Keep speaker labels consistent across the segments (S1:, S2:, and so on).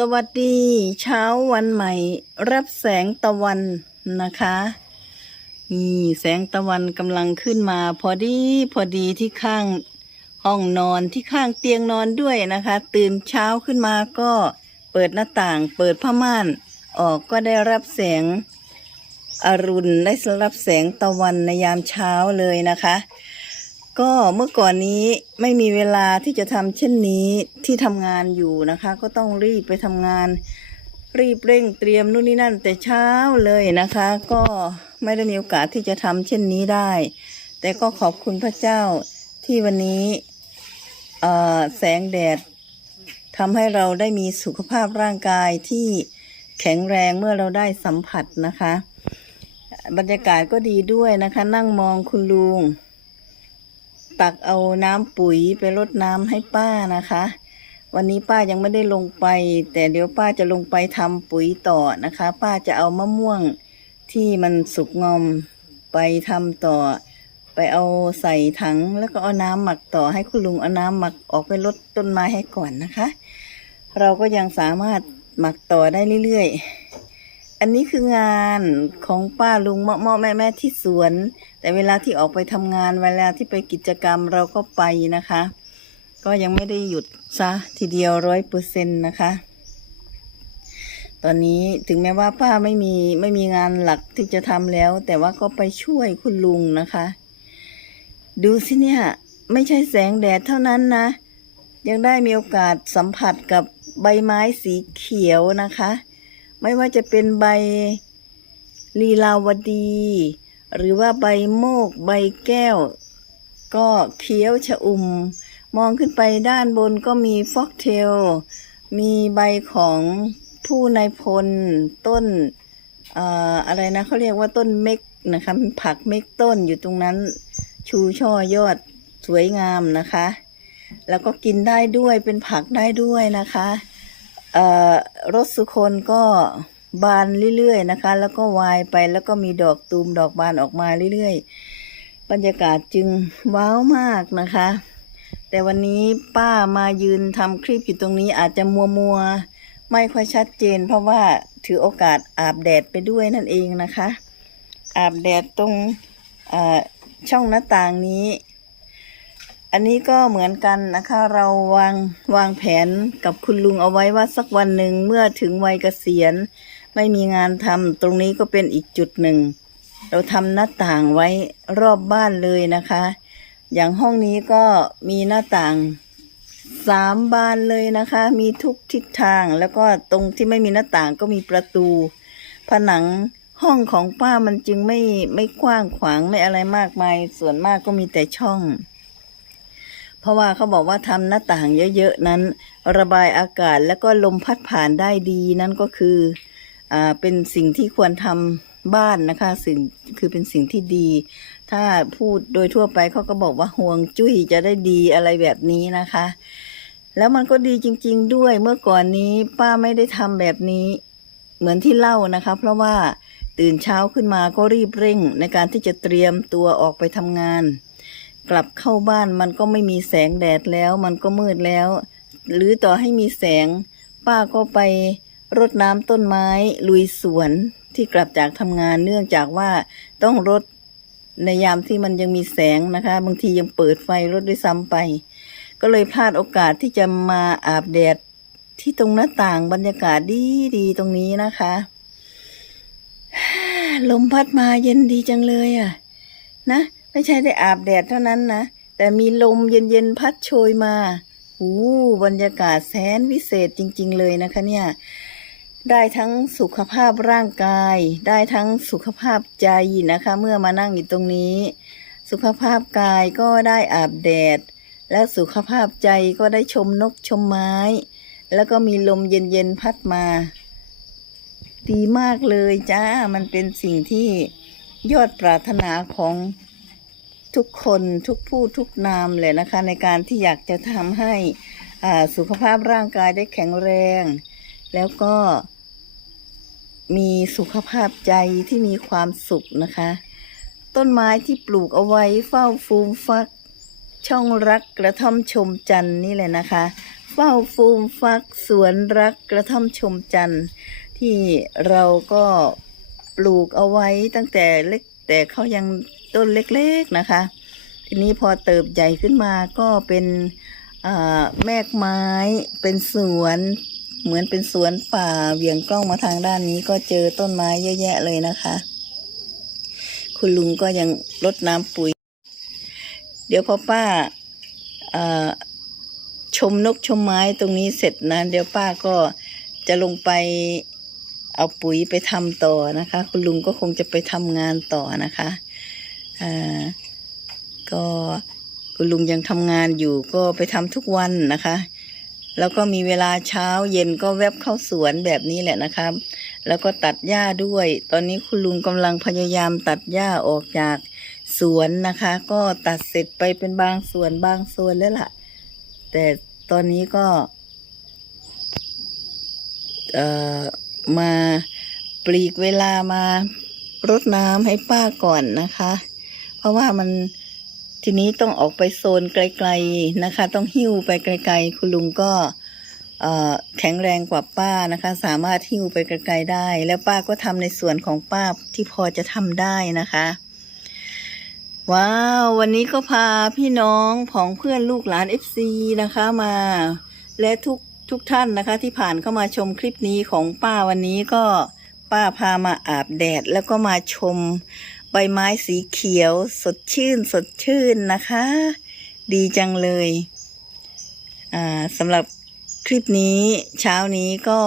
S1: สวัสดีเช้าวันใหม่ รับแสงตะวันนะคะนี่แสงตะวันกำลังขึ้นมา พอดีพอดีที่ข้างห้องนอนที่ข้างเตียงนอนด้วยนะคะ ตื่นเช้าขึ้นมาก็เปิดหน้าต่าง เปิดผ้าม่าน ออกก็ได้รับแสงอรุณได้รับแสงตะวันในยามเช้าเลยนะคะ ก็เมื่อก่อนนี้ไม่มีเวลาที่จะทำเช่นนี้ที่ทำงานอยู่นะคะ ก็ต้องรีบไปทำงาน รีบเร่งเตรียมนู่นนี่นั่นแต่เช้าเลยนะคะ ก็ไม่ได้มีโอกาสที่จะทำเช่นนี้ได้ แต่ก็ขอบคุณพระเจ้าที่วันนี้แสงแดดทำให้เราได้มีสุขภาพร่างกายที่แข็งแรงเมื่อเราได้สัมผัสนะคะ บรรยากาศก็ดีด้วยนะคะ นั่งมองคุณลุง ตักเอาน้ำปุ๋ยไปรดน้ำให้ป้านะคะ วันนี้ป้ายังไม่ได้ลงไป แต่เดี๋ยวป้าจะลงไปทำปุ๋ยต่อนะคะ ป้าจะเอามะม่วงที่มันสุกงอมไปทำต่อ ไปเอาใส่ถังแล้วก็เอาน้ำหมักต่อให้คุณลุงเอาน้ำหมักออกไปรดต้นไม้ให้ก่อนนะคะ เราก็ยังสามารถหมักต่อได้เรื่อยๆ อันนี้คืองานของป้าลุงเมาะๆแม่ที่สวน แต่เวลาที่ออกไปทำงานเวลาที่ไปกิจกรรมเราก็ไปนะคะ ก็ยังไม่ได้หยุดซะทีเดียวร้อยเปอร์เซ็นต์นะคะ ตอนนี้ถึงแม้ว่าป้าไม่มีไม่มีงานหลักที่จะทำแล้ว แต่ว่าก็ไปช่วยคุณลุงนะคะ ดูสิเนี่ยไม่ใช่แสงแดดเท่านั้นนะ ยังได้มีโอกาสสัมผัสกับใบไม้สีเขียวนะคะ ไม่ว่าจะเป็นใบลีลาวดี หรือว่าใบโมก ใบแก้ว ก็เขียวชะอุ่ม มองขึ้นไปด้านบนก็มีฟอกเทล มีใบของผู้นายพล ต้นเอ่อะไรนะเขาเรียกว่าต้นเม็กนะคะผักเม็กต้นอยู่ตรงนั้น ชูช่อยอดสวยงามนะคะ แล้วก็กินได้ด้วยเป็นผักได้ด้วยนะคะ รสสุคนก็บานเรื่อยๆนะคะ แล้วก็วายไปแล้วก็มีดอกตูมดอกบานออกมาเรื่อยๆ บรรยากาศจึงว้าวมากนะคะ แต่วันนี้ป้ามายืนทำคลิปอยู่ตรงนี้อาจจะมัวมัวๆไม่ค่อยชัดเจน เพราะว่าถือโอกาสอาบแดดไปด้วยนั่นเองนะคะ อาบแดดตรงช่องหน้าต่างนี้ อันนี้ก็เหมือนกันนะคะ เราวางวางแผนกับคุณลุงเอาไว้ว่าสักวันหนึ่งเมื่อถึงวัยเกษียณ ไม่มีงานทำตรงนี้ก็เป็นอีกจุดหนึ่ง เราทำหน้าต่างไว้รอบบ้านเลยนะคะ อย่างห้องนี้ก็มีหน้าต่างสามบานเลยนะคะ มีทุกทิศทางแล้วก็ตรงที่ไม่มีหน้าต่างก็มีประตู ผนังห้องของป้ามันจึงไม่ไม่กว้างขวางไม่อะไรมากมาย ส่วนมากก็มีแต่ช่อง ราะว่าเขาบอกว่าทำหน้าต่างเยอะๆนั้น ระบายอากาศแล้วก็ลมพัดผ่านได้ดีนั่นก็คืออ่าเป็นสิ่งที่ควรทำบ้านนะคะสิ่งคือเป็นสิ่งที่ดี ถ้าพูดโดยทั่วไปเขาก็บอกว่าห่วงจุ้ยจะได้ดีอะไรแบบนี้นะคะ แล้วมันก็ดีจริง ๆ ด้วยเมื่อก่อนนี้ป้าไม่ได้ทำแบบนี้ เหมือนที่เล่านะคะ เพราะว่าตื่นเช้าขึ้นมาก็รีบเร่งในการที่จะเตรียมตัวออกไปทำงาน กลับเข้าบ้านมันก็ไม่มีแสงแดดแล้ว มันก็มืดแล้ว หรือต่อให้มีแสง ป้าก็ไปรดน้ำต้นไม้ลุยสวนที่กลับจากทำงานเนื่องจากว่าต้องรดในยามที่มันยังมีแสงนะคะ บางทียังเปิดไฟรดด้วยซ้ำไป ก็เลยพลาดโอกาสที่จะมาอาบแดดที่ตรงหน้าต่างบรรยากาศดีดีๆตรงนี้นะคะ ลมพัดมาเย็นดีจังเลยอะ นะ ไม่ใช่ได้อาบแดดเท่านั้นนะ แต่มีลมเย็นๆพัดโชยมาหูบรรยากาศแสนวิเศษจริง ๆ เลยนะคะเนี่ย ได้ทั้งสุขภาพร่างกาย ได้ทั้งสุขภาพใจนะคะ เมื่อมานั่งอยู่ตรงนี้ สุขภาพกายก็ได้อาบแดด และสุขภาพใจก็ได้ชมนกชมไม้ แล้วก็มีลมเย็นๆพัดมา ดีมากเลยจ้า มันเป็นสิ่งที่ยอดปรารถนาของ ทุกคนทุกผู้ทุกนามเลยนะคะ ในการที่อยากจะทำให้สุขภาพร่างกายได้แข็งแรง แล้วก็มีสุขภาพใจที่มีความสุขนะคะ ต้นไม้ที่ปลูกเอาไว้เฝ้าฟูมฟัก ช่องรักกระท่อมชมจันนี่แหละนะคะ เฝ้าฟูมฟักสวนรักกระท่อมชมจันที่เราก็ปลูกเอาไว้ตั้งแต่เล็กแต่เขายัง ต้นเล็กๆนะคะ ทีนี้พอเติบใหญ่ขึ้นมาก็เป็นแมกไม้เป็นสวนเหมือนเป็นสวนป่าเวียงกล้องมาทางด้านนี้ก็เจอต้นไม้เยอะแยะเลยนะคะ คุณลุงก็ยังรดน้ำปุ๋ย เดี๋ยวพอป้าชมนกชมไม้ตรงนี้เสร็จนะ เดี๋ยวป้าก็จะลงไปเอาปุ๋ยไปทำต่อนะคะ คุณลุงก็คงจะไปทำงานต่อนะคะ ก็คุณลุงยังทำงานอยู่ก็ไปทำทุกวันนะคะ แล้วก็มีเวลาเช้าเย็นก็แวบเข้าสวนแบบนี้แหละนะครับ แล้วก็ตัดหญ้าด้วย ตอนนี้คุณลุงกำลังพยายามตัดหญ้าออกจากสวนนะคะ ก็ตัดเสร็จไปเป็นบางส่วนบางส่วนแล้วล่ะ แต่ตอนนี้ก็เอ่อมาปลีกเวลามารดน้ำให้ป้าก่อนนะคะ ราะว่ามันทีนี้ต้องออกไปโซนไกลๆนะคะ ต้องหิ้วไปไกลๆ คุณลุงก็แข็งแรงกว่าป้านะคะ สามารถหิ้วไปไกลๆได้ แล้วป้าก็ทำในส่วนของป้าที่พอจะทำได้นะคะว้าววันนี้ก็พาพี่น้องของเพื่อนลูกหลาน FC นะคะมา และทุกทุกท่านนะคะ ที่ผ่านเข้ามาชมคลิปนี้ของป้าวันนี้ก็ป้าพามาอาบแดดแล้วก็มาชม ใบไม้สีเขียวสดชื่นสดชื่นนะคะ ดีจังเลยอ่าสำหรับคลิปนี้เช้านี้ก็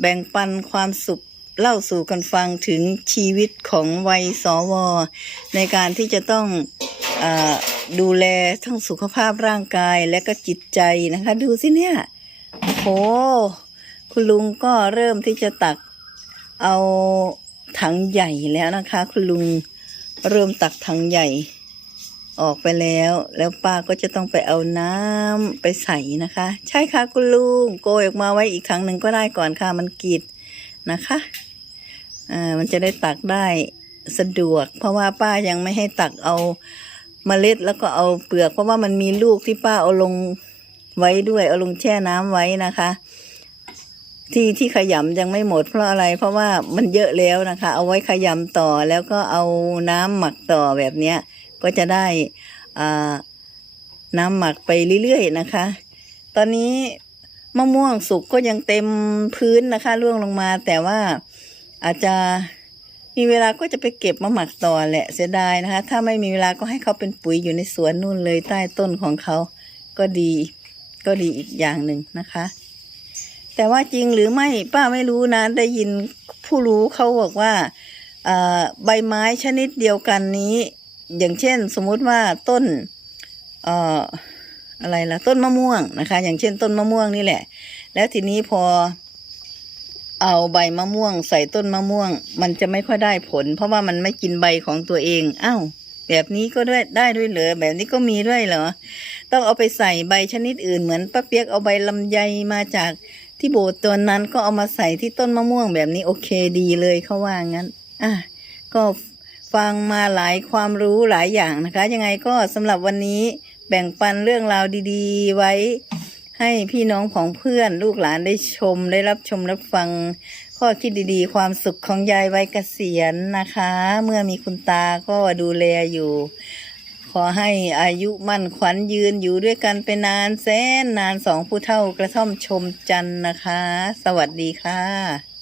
S1: แบ่งปันความสุขเล่าสู่กันฟังถึงชีวิตของวัยสว ในการที่จะต้องอาดูแลทั้งสุขภาพร่างกายและก็จิตใจนะคะ ดูสิเนี่ยโหคุณลุงก็เริ่มที่จะตักเอา ถังใหญ่แล้วนะคะ คุณลุงเริ่มตักถังใหญ่ ออกไปแล้ว แล้วป้าก็จะต้องไปเอาน้ำไปใส่นะคะ ใช่ค่ะคุณลุงโกยออกมาไว้อีกครั้งหนึ่งก็ได้ก่อนค่ะมันกีดนะคะอ่ามันจะได้ตักได้สะดวก เพราะว่าป้ายังไม่ให้ตักเอาเมล็ดแล้วก็เอาเปลือก เพราะว่ามันมีลูกที่ป้าเอาลงไว้ด้วยเอาลงแช่น้ำไว้นะคะ ที่ที่ขยำยังไม่หมดเพราะอะไร เพราะว่ามันเยอะแล้วนะคะ เอาไว้ขยำต่อแล้วก็เอาน้ำหมักต่อแบบเนี้ย ก็จะได้น้ำหมักไปเรื่อยๆนะคะ ตอนนี้มะม่วงสุกก็ยังเต็มพื้นนะคะร่วงลงมา แต่ว่าอาจจะมีเวลาก็จะไปเก็บมาหมักต่อแหละเสียดายนะคะ ถ้าไม่มีเวลาก็ให้เขาเป็นปุ๋ยอยู่ในสวนนู่นเลยใต้ต้นของเขาก็ดี ก็ดีอีกอย่างหนึ่งนะคะ แต่ว่าจริงหรือไม่ป้าไม่รู้นะ ได้ยินผู้รู้เขาบอกว่าใบไม้ชนิดเดียวกันนี้ อย่างเช่นสมมุติว่าต้นออะไรล่ะต้นมะม่วงนะคะ อย่างเช่นต้นมะม่วงนี่แหละ แล้วทีนี้พอเอาใบมะม่วง ใส่ต้นมะม่วง มันจะไม่ค่อยได้ผล เพราะว่ามันไม่กินใบของตัวเองอ้าวแบบนี้ก็ได้ได้ด้วยเหรอแบบนี้ก็มีด้วยเหรอ ต้องเอาไปใส่ใบชนิดอื่นเหมือนป้าเปียกเอาใบลำไยมาจาก ที่โบสถ์ตัวนั้นก็เอามาใส่ที่ต้นมะม่วงแบบนี้โอเคดีเลยเขาว่างั้น อะ ก็ฟังมาหลายความรู้หลายอย่างนะคะ ยังไงก็สำหรับวันนี้แบ่งปันเรื่องราวดีๆ ไว้ให้พี่น้องของเพื่อนลูกหลานได้ชมได้รับชมรับฟัง ข้อคิดดีๆ ความสุขของยายวัยเกษียณนะคะ เมื่อมีคุณตาก็ดูแลอยู่ ขอให้อายุมั่นขวัญยืนอยู่ด้วยกันไปนานแสนนานสองผู้เท่ากระท่อมชมจันนะคะ สวัสดีค่ะ